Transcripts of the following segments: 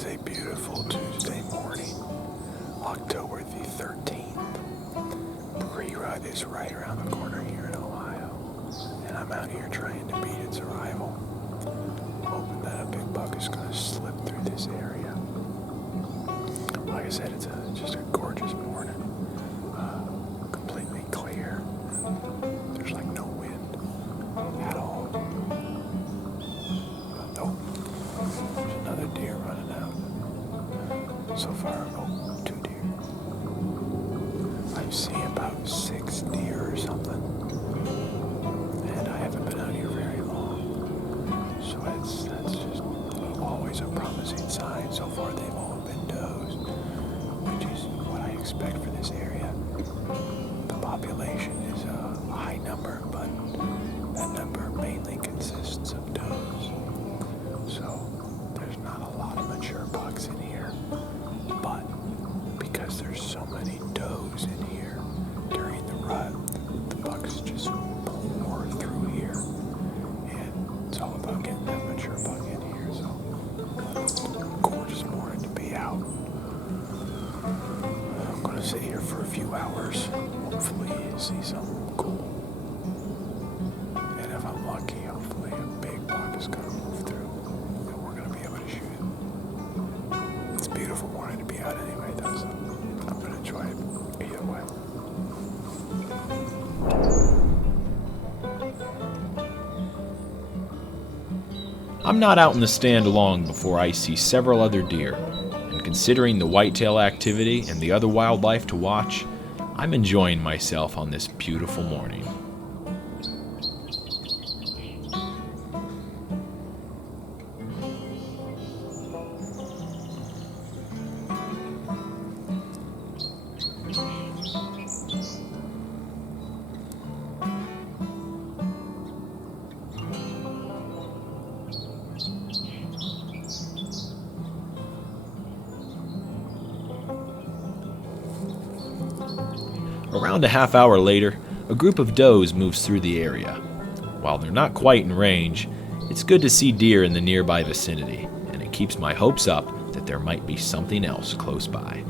is a beautiful Tuesday morning, October the 13th. Pre-Rut is right around the corner here in Ohio, and I'm out here trying to beat its arrival, hoping that a big buck is going to slip through this area. Like I said, it's just a gorgeous morning, completely clear. There's like no wind at all. Oh, there's another deer running out. So far, two deer. I've seen about 6 deer or something, and I haven't been out here very long. So that's just always a promising sign. So far, they've all been does, which is what I expect for this area. The population is a high number, but that number mainly consists of does. So there's not a lot of mature bucks in here, but because there's so many does in here during the rut, the bucks just pour through here, and it's all about getting that mature buck in here. So gorgeous morning to be out. I'm gonna sit here for a few hours, hopefully see something cool, and if I'm lucky, hopefully a big buck is gonna move through and we're gonna be able to shoot it. It's a beautiful morning to be out anyway, though, so I'm gonna enjoy it either way. I'm not out in the stand long before I see several other deer, and considering the whitetail activity and the other wildlife to watch, I'm enjoying myself on this beautiful morning. Around a half hour later, a group of does moves through the area. While they're not quite in range, it's good to see deer in the nearby vicinity, and it keeps my hopes up that there might be something else close by.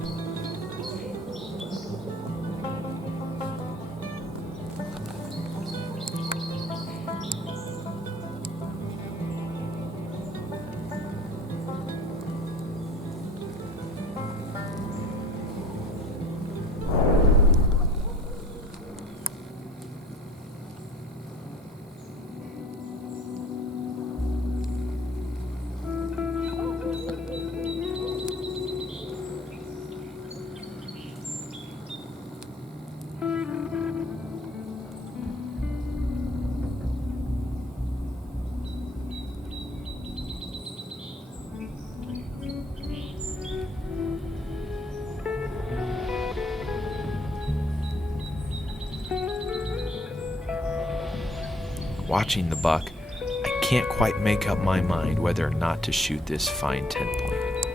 Watching the buck, I can't quite make up my mind whether or not to shoot this fine 10-point.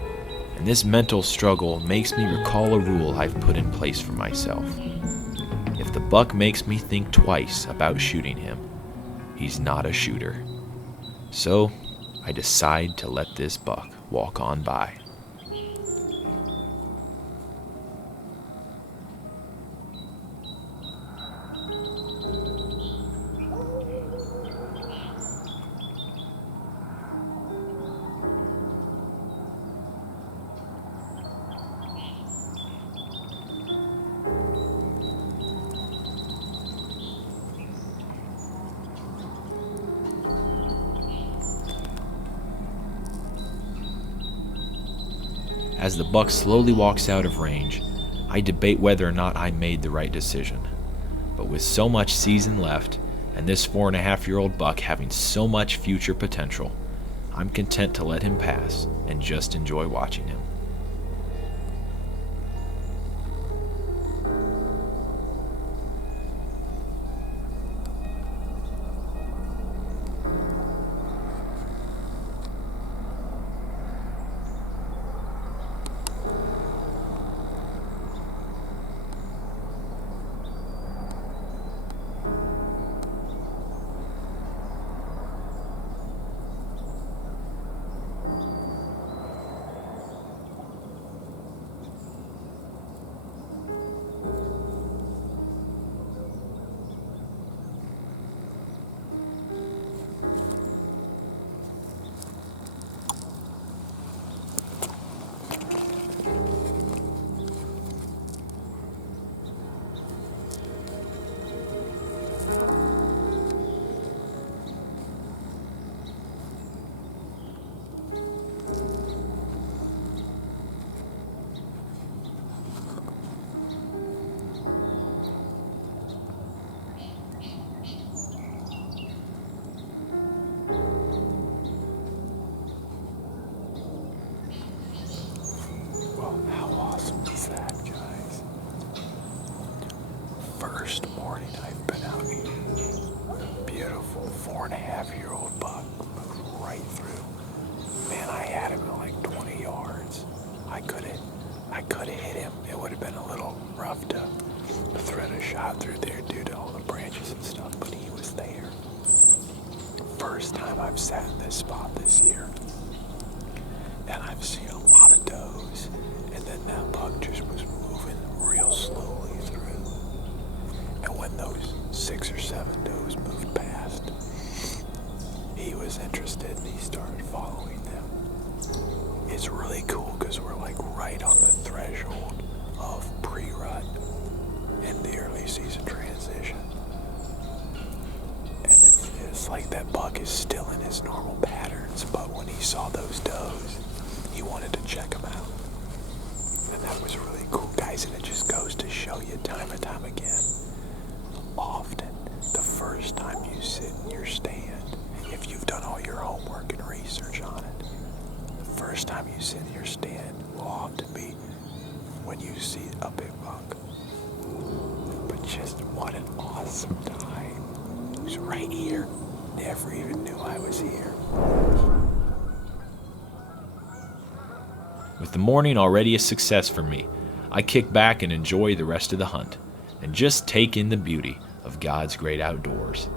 And this mental struggle makes me recall a rule I've put in place for myself. If the buck makes me think twice about shooting him, he's not a shooter. So I decide to let this buck walk on by. As the buck slowly walks out of range, I debate whether or not I made the right decision. But with so much season left, and this 4.5-year-old buck having so much future potential, I'm content to let him pass and just enjoy watching him. first morning I've been out here. Beautiful 4.5-year-old buck moved right through. Man, I had him at like 20 yards. I could have hit him. It would have been a little rough to thread a shot through there due to all the branches and stuff, but he was there. First time I've sat in this spot this year. And I've seen a lot of does, and then that buck just was moving real slowly through. And when those 6 or 7 does moved past, he was interested and he started following them. It's really cool because we're like right on the threshold of pre-rut and the early season transition. And it's like that buck is still in his normal patterns, but when he saw those does, he wanted to check them out. And that was really cool, guys, and it just goes to show you time and time again. Often, the first time you sit in your stand, if you've done all your homework and research on it, the first time you sit in your stand will often be when you see a big buck. But just what an awesome time. He was right here. Never even knew I was here. With the morning already a success for me, I kick back and enjoy the rest of the hunt, and just take in the beauty of God's great outdoors.